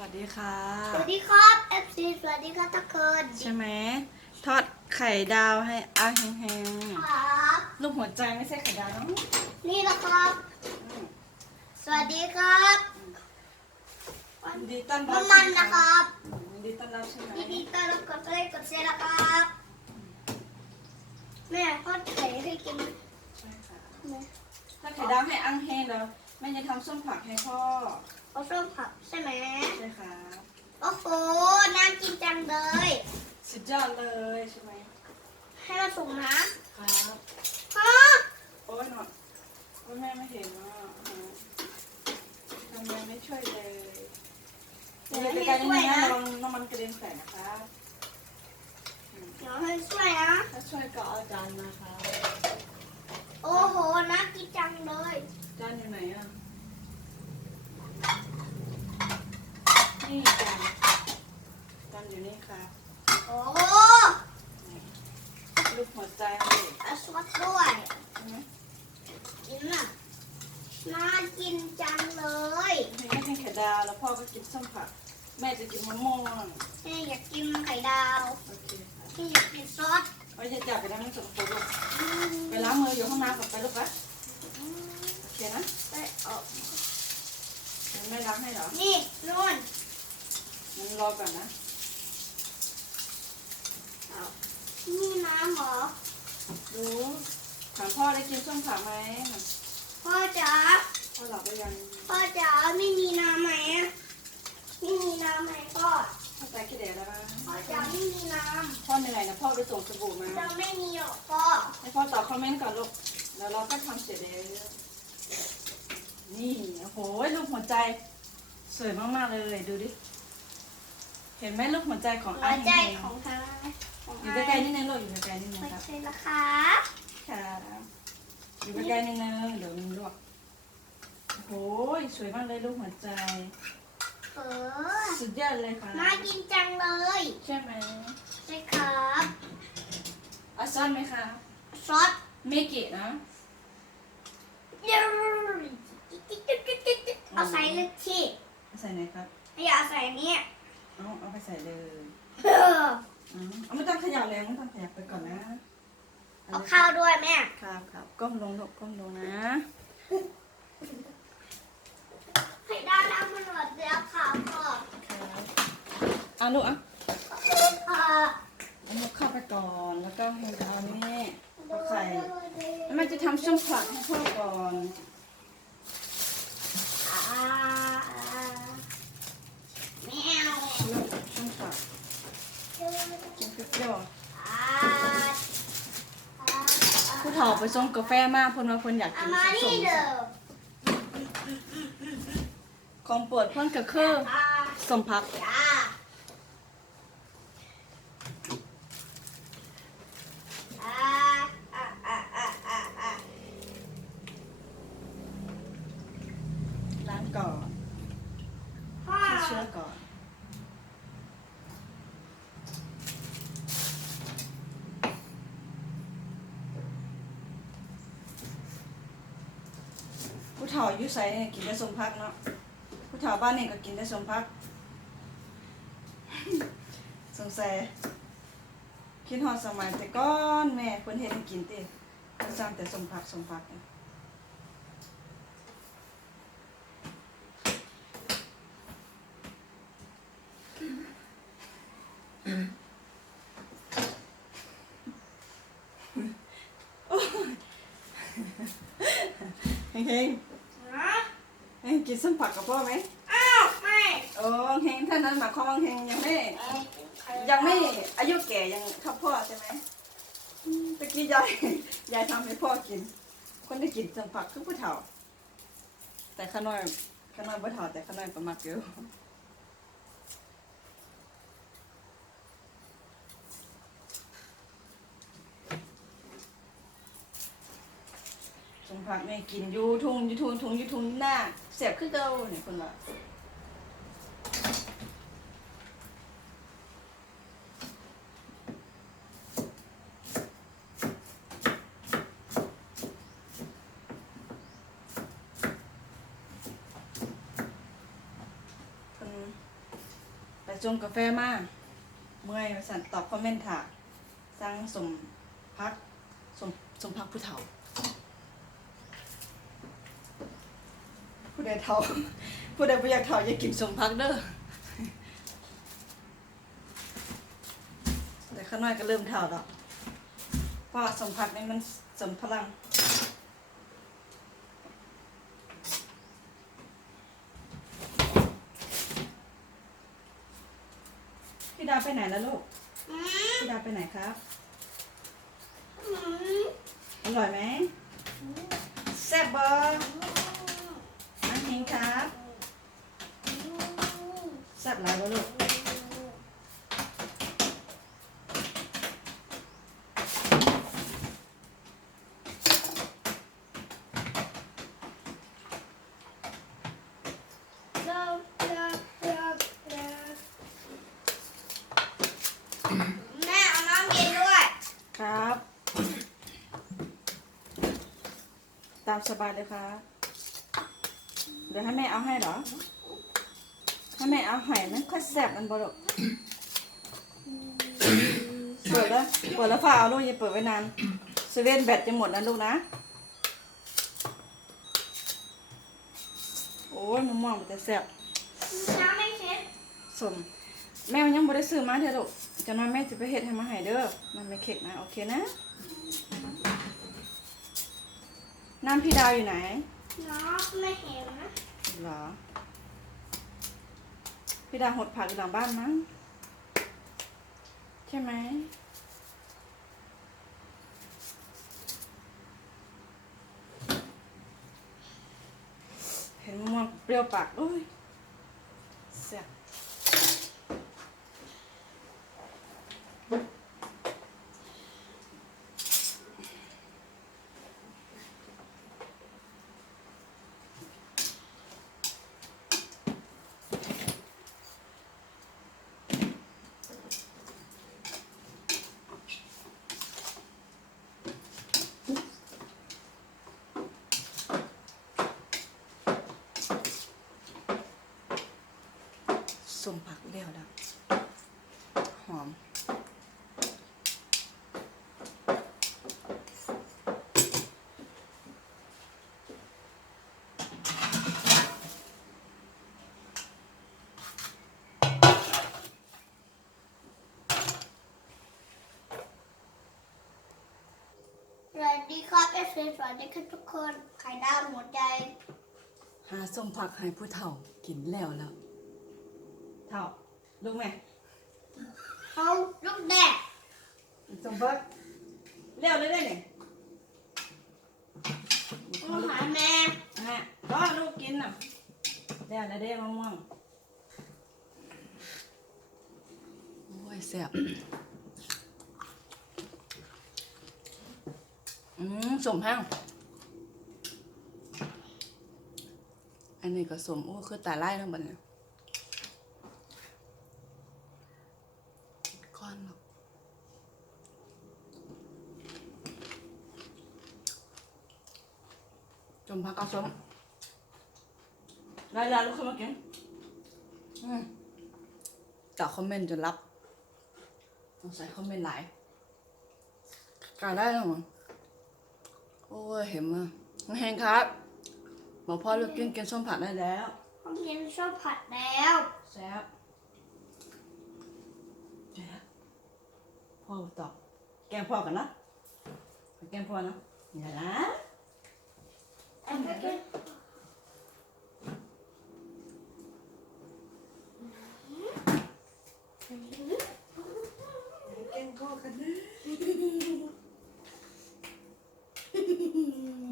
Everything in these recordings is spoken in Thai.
วัสดีค่ะ สวัสดีครับ FC สวัสดีครับทุกคนใช่ไหมทอดไข่ดาวให้อาแห้งครับ ๆลูกหัวใจไม่ใช่ไข่ดาวเนอะนี่นะครับ สวัสดีครับยินดีต้อนรับน้ำมันนะครับยินดีต้อนรับใช่ไหมยินดีต้อนรับกดไลค์กดแชร์นะครับ แม่ทอดไข่ให้กินใช่ค่ะแม่ถ้าไข่ดาวให้อังแห้งแล้วแม่จะทำส้มผักให้พ่อ เอาส้มผักใช่ไหมใช่ค่ะโอ้โหน่ากินจังเลย สุดยอดเลยใช่ไหมให้มาส่งนะครับฮะโอ้ยหนอโอ้ยแม่ไม่เห็นว่าทำไมไม่ช่วยเลยเดี๋ยวเดี๋ยวให้ไปกันนิดช่วยนึงนะนะระวังน้ำมันกระเด็นใส่นะคะเดี๋ยวให้ช่วยนะถ้าช่วยก็เอาจานมาค่ะโอ้โหน่ากินจังเลย จานอยู่ไหนอะ นี่จานจานอยู่นี่ค่ะโอ้โหรูปหัวใจเลยเอาซอสด้วยใช่ไหมกินน่ะน่ากินจังเลยให้แม่กินไข่ดาวแล้วพ่อก็กินส้มผัก แม่จะกินมะม่วงแม่อยากกินไข่ดาวโอเคค่ะแม่อยากกินซอสไว้จะจับไปแล้วนั่งสกปรกลูกไปล้างมืออยู่ห้องน้ำก่อนไปลูกปะโอเคนะได้ออกเดี๋ยวแม่ล้างให้เหรอนี่นู่น มันรอก่อนนะนี่น้ำเหรอดูถามพ่อได้กินส้มผักไหมพ่อจ๋าพ่อหลับไปยังพ่อจ๋าไม่มีน้ำไหมอะไม่มีน้ำไหมพ่อพ่อใจคิดเดี๋ยวแล้วนะพ่อจ๋าไม่มีน้พ่อเหนื่อยนะพ่อไปส่งสบู่มาำเราไม่มีหรอกพ่อให้พ่อตอบคอมเมนต์ก่อนลูกแล้วเราก็ทำเสร็จแล้วนี่โอ้โหรูปหัวใจ สวยมากๆเลยดูดิเห็นไหมรูปหัวใจของหัอาวใจเฮงของทางของอยู่ใกล้ๆนิดนึงลูกอยู่ใกล้ๆนิดนึงไม่ครับใช่ละคะค่ะอยู่ใกล้ๆนิดนึงเดี๋ยวมันลวกโอ้โหสวยมากเลยรูปหัวใจเออสุดยอดเลยค่ะน่ากินจังเลย ใช่ไหมใช่ครับเอาซ่อนไหมคะซอสเมกินะเอาใส่เลยที่ใส่ไหนครับอย่าเอาใส่เนี่ย เอาเอาไปใส่เลยเอออ๋อเอาไม่ต้องขยับแรงไม่ต้องขยับไปก่อนนะเอาข้าวด้วยแม่ ครับครับก้มลงลูกก้มลงนะไข่ดาวน้ำมันหมดแล้วค่ะพ่อครับเอาลูกอะเอ่อเอาลูกเข้าไปก่อนแล้วก็ให้เอานี่เอาไข่แล้วแม่จะทำส้มผักให้พ่อก่อน อ่าแมว ลู กส้มผักกินเปรี้ยวอ่าๆผู้เฒ่าไปส่งกาแฟมากเพิ่นว่าเพิ่นอยากอากินมาส้นี่มเด้อของโปวดเพิ่นก็คืออ่าส้มผัก จ้าอ่าอ่าอ่าอ่าอ่าอ่า ล้างก่อน พ่อ ฆ่าเชื้อก่อน ผู้เฒ่าอายุไสเนี่ยกินได้สมพักเนาะผู้เฒ่าบ้านเนี่ยก็กินได้สมพัก สงสัยคิดฮอดสมัยแต่ก่อนแม่เพิ่นเฮ็ดให้กินติเพิ่นสั่งแต่สมพักสมพักเนี่ยเฮงเฮงฮะเฮง กินสมผักกับพ่อไหมอ้าวไม่โอ้เฮงท่านนั้นหมายความว่าเฮงยังไม่เอ้ยยังไม่อายุแก่ยังเท่าพ่อใช่ไหมอืมตะกี้ยายยายทำให้พ่อกิน คนได้กินสมผักคือผู้เฒ่า แต่ข้าน้อยข้าน้อยผู้เฒ่าแต่ข้าน้อยประมักอยู่สม ผักแม่กินยูทุงยูทุงทุงยูทุงหน้าเสียบคือเก่าเนี่ยคนว่าคนจงกาแฟมาเมื่อยสั่นตอบคอมเมนต์ถากสั่งสมพักสมสมพักผู้เฒ่า ผู้ใดเฒ่าผู้ใดบ่อยากเฒ่าอย่ากินสมพักเด้อแต่ข้างน้อยก็เริ่มเฒ่าแล้วเพราะว่าสมพักนี่มันเสริมพลังพี่ดาวไปไหนแล้วลูกอืมพี่ดาวไปไหนครับอืมอร่อยไหมแซ่บเบอร์อันทิงครับ แซ่บหลายบ่ลูกเลิกเลิกเลิกเลิกแม่เอาน้ำเย็นด้วย ครับ ตามสบายเลยครับเดี๋ยวให้แม่เอาให้เหรอให้ แม่เอาให้มันค่อยแซ่บมันบ่ลูกเปิดแล้วเปิดแล้วฝ้าเอาลูกอย่าเปิดไว้นานเซเว่นแบตจะหมดนะลูกนะ โอ้ยมะม่วงมันจะแซ่บน้ำไม่เช็ดสม แม่ยังบ่ได้ซื้อมาเด้อลูกจะนอนแม่จะไปเฮ็ดให้มาให้เด้อมันไม่เข็ดนะโอเคนะ น้ำพี่ดาวอยู่ไหนน้ำไม่เห็นนะเหรอ พี่ดาหดผักอยู่หลังบ้านมั้งใช่ไหมเห็นมะม่วงเปรี้ยวปากโอ้ยแซ่บ ส้ มผักเลี้ยวแล้วหอมสวัสดีครับเอฟซีสวัสดีครับทุกคนไข่ดาวหัวใจ หาส้มผักให้ผู้เฒ่ากินแล้วแล้วเฒ่า ลูกแม่เขาลูกแดกส้มผักเลี้ยวเลยได้เนี่ยมาหาแม่ฮะก็ลูกกินน่ะเลี้ยวแล้วได้มะม่วงโอ้ยแซ่บอืมสมแห้งอันนี้ก็สมโอ้คือตาไล่ทั้งบัดเนี่ยก้อนหรอกจ มพักเอาสมไล่ลาลูกเข้ามากินอืมตอบคอมเมนต์จนรับต้องใส่คอมเมนต์หลายกล้าได้แล้วมั้งโอ้ยเห็นมั้ยน้องแหงครับบอกพ่อลูกกินกินส้มผัดได้แล้วเขากินชอบผัดแล้วแซ่บเดี๋ยวนะพ่อตอบแกล้งพ่อกันนะแกล้งพ่อนะอย่านะอันนี้กินแกล้งพ่อกันนะ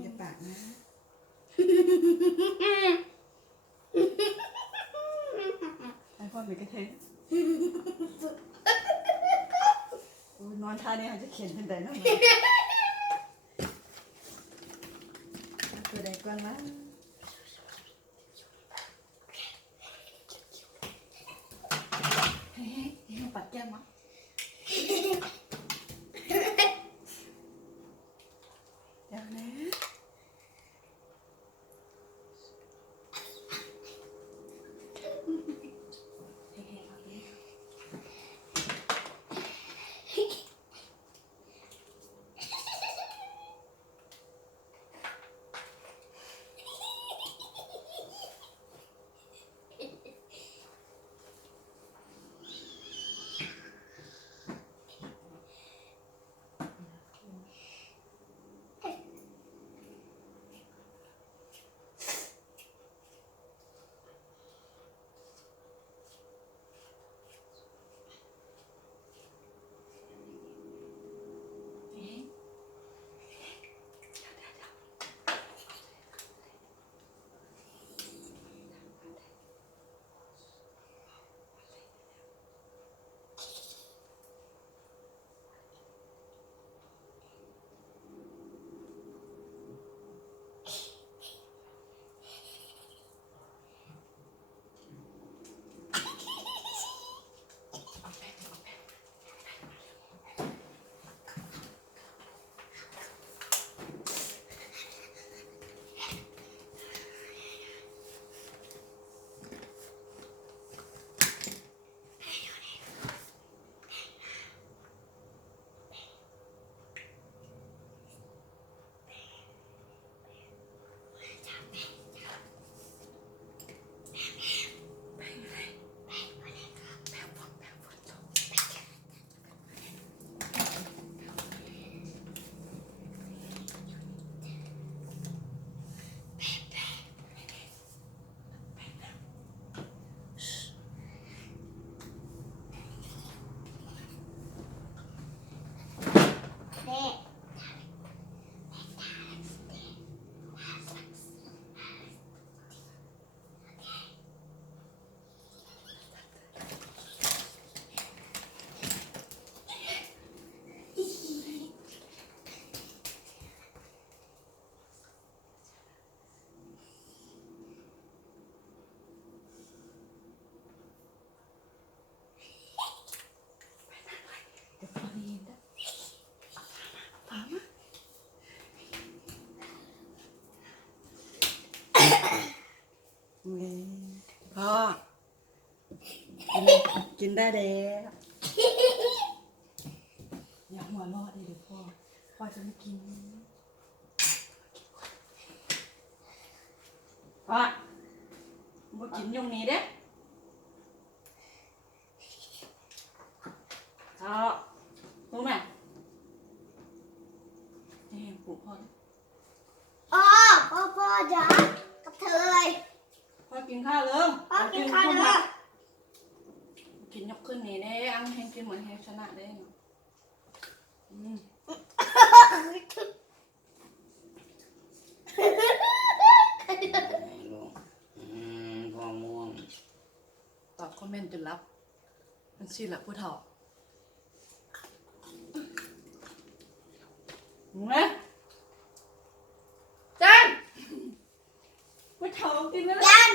อย่าปากนะให้พ่อมีกระเทยนอนท่านี้อาจจะเขียนเป็นไดนะตัวใดก่ พ่อกินกินได้แล้วอย่าหัวเราะดิเดี๋ยวพ่อ พ่อจะไม่กินพ่อมากินอยงนี้เด้เอารู้ไหมนี่ปลูกพ่อ อ๋อพ่อพ่อจ๋ากับเธอเลย พ่อกินข้าวเลย พ่อกินข้าวเลย กินยกขึ้นนี่เด้อังแหงกินเหมือนแหงชนะเด้อืม ลูกอืมพ่อม่วง ตอบคอมเมนต์จนรับ ชินสิละผู้เฒ่าเห็นไหมจันผู้เฒ่ากินแล้วนะ ยัน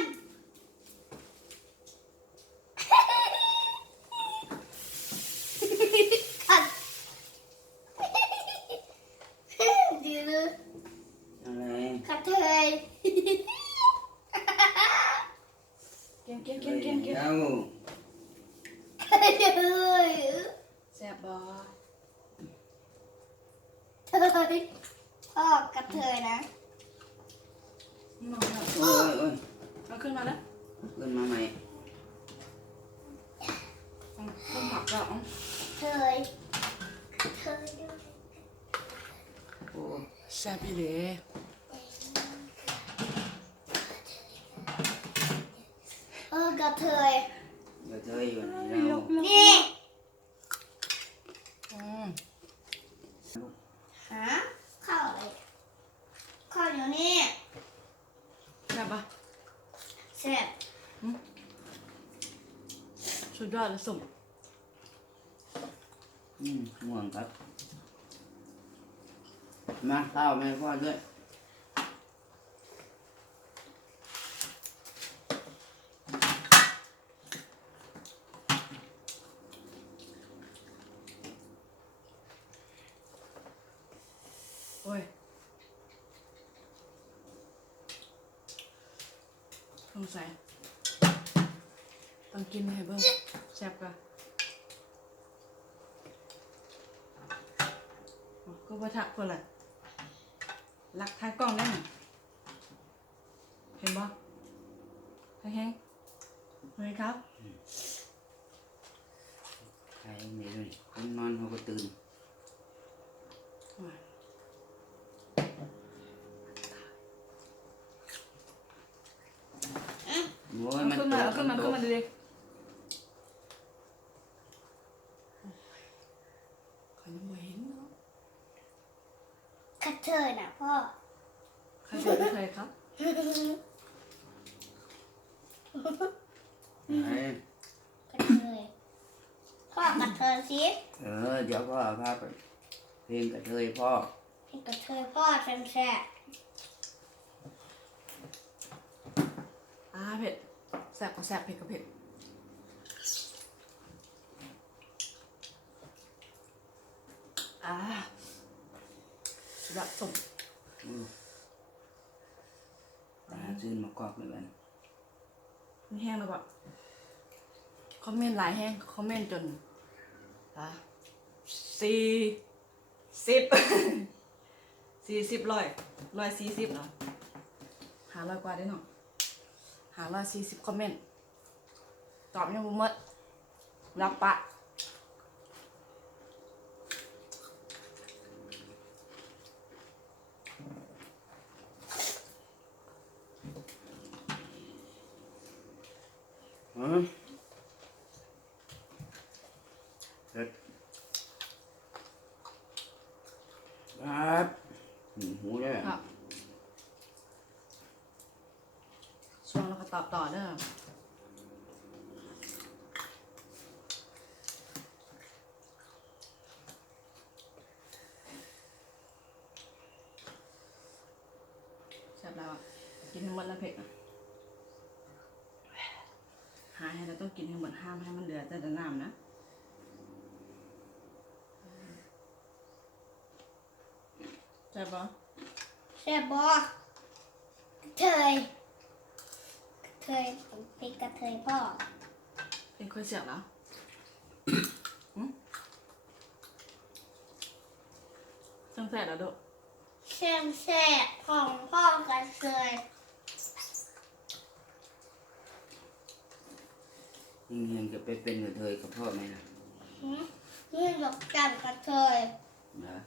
ขัดดีเลย อะไร ขัดเธย กินกินกินกินกิน เจ้า เธย แซ่บบ่ เธยพ่อกับเธยนะ นี่มาแล้ว โอ้ยโอ้ย เอา ขึ้นมาแล้วขึ้นมาใหม่เอาต้มผักแล้วเอาเธยเธยด้วยโอ้แซ่บอีหลีเออกับเธย เดี๋ยวเธออยู่ไหนเรา นี่ อืม หาข้าวอะไรข้าวอยู่นี่ แซ่บปะ เสร็จ สุด ยอดเลยสุ่มอืมม่วงครับ มาข้าวแม่พ่อด้วยโอ้ยสงสัยต้องกินให้เบิ่ง แซ่บกะอ๋อก็บ่ทักเพิ่นล่ะรักทากล้องได้น่ะเห็นบ่แห้งๆเฮ้ยครับใครมีด้วยคนนอนเขาก็ตื่นโอ้ยเอามันขึ้นตมากเอาขึ้นมาตขึ้นกมาดิขอยยังบ่เห็นเนาะ กับเธยนะพ่อ ใครเป็นใครครับ ไหน กับเธยพ่อกับเธอสิ เออ เดี๋ยวพ่อพาไปเพลง กระเทยพ่อให้กับเธอพ่อแซ่บแซ่บอ่าเผ็ดแซ่บก็แซ่บเผ็ดก็เผ็ดอ่าสุดยอดสมอืมตาซื่นมากอกเลยมันมันแห้งแล้วปะคอมเมนต์หลายแห้งคอมเมนต์จนอะสี่ สิบสี่สิบร้อยร้อยสี่สิบเหรอหาร้อยกว่าได้หน่อยหาร้อยสี่สิบคอมเมนต์ตอบยังบ่หมดรับปะ ฮะเผ็ดครับหืมหูเลย ครับช่วงแล้วก็ตอบต่อเด้อ แซ่บแล้วอะกินให้หมดแล้วเผ็ดนะหาให้เราต้องกินให้หมดห้ามให้มันเหลือแต่แต่น้ำนะใช่ปะแซ่บบอกกับเธยกับเธเทยเป็นกระเทยพ่อเป็นคนเสียงแล้วหึจังแสแล้วโดด เชื่อมแช่ของพ่อกระเทยยิงเฮงจะไปเป็นกระเทยกับพ่อไหมล่ะหืมนี่ดอกจันกระเทยนะ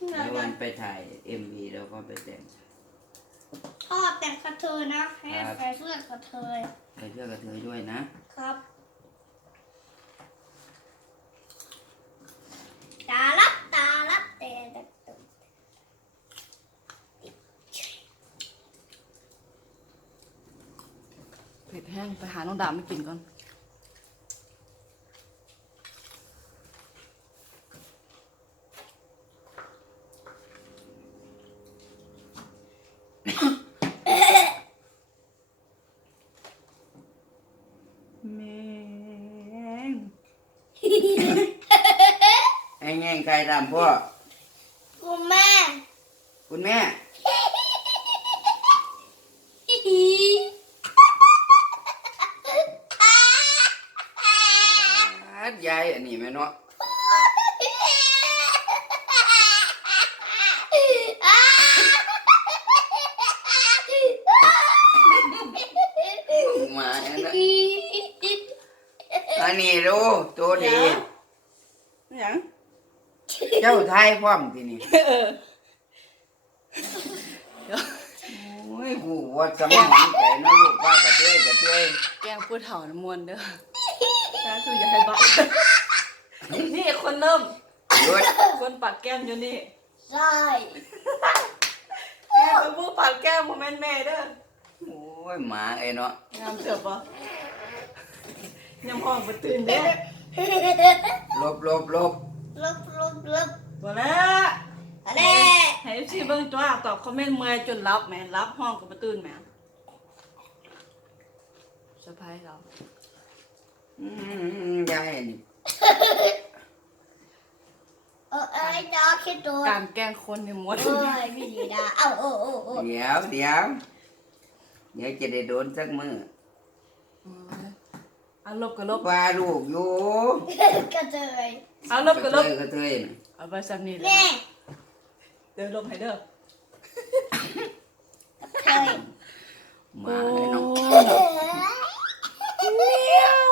นี่ดแล้อวกวัจันนไปถ่ายเอ็มวีแล้วก็ไปแต่งพ่อแต่งกระเทยนะให้ใส่เสื้อกระเทยไปเชื่อกระเทยด้วยนะ ครับตาลับตาลับแต่แต่แต่ เผ็ดแห้งไปหา น้องดาวไม่กินก่อนแม่งไอ้แง่งใครตามพ่อ คุณแม่ คุณแม่ อาดยายอันนี้แม่เนาะมาอันนั้น อันนี้ดูตัวดี หยังเจ้าไทยพร้อมทีนี่เออโอ้ยกูว่าสมองใจนะลูกว่ากระเทยกระเทยแกงพูดเถ่าน้ำมวนเด้อแต่คืออย่าให้บ้านี่คนเริ่ม หยุดคนปัดแก้มอยู่นี่ใช่แม่เป็นผู้ปัดแก้มโมเมนต์แม่เด้อโอ้ยหมาไอ้เนาะงามเสือบปะ ยังห้องมาตื่นเด้ลบลบลบลบลบลบบ่แล้วอะไรให้ซีเบิ่งตัวตอบคอมเมนต์เมื่อยจนรับแหม่รับห้องกับมาตื่นแหม่เซอร์ไพรส์เราอืมยายนี่เออไอ้ดอคิดตัวการแกล้งคนเนี่ยมวนโอ้ยพี่ดีดาเอ้าโอ้โอ้โอ้เดี๋ยวเดี๋ยวเดี๋ยวจะได้โดนสักมือ อาลบก็ลบ ว่าลูกอยู่กระเทยเอาลบก็ลบ กระเทยเอาไปซ้ำนี่เลยเดี๋ยวลบให้เด้อเคยมาเลยเนาะ เมียว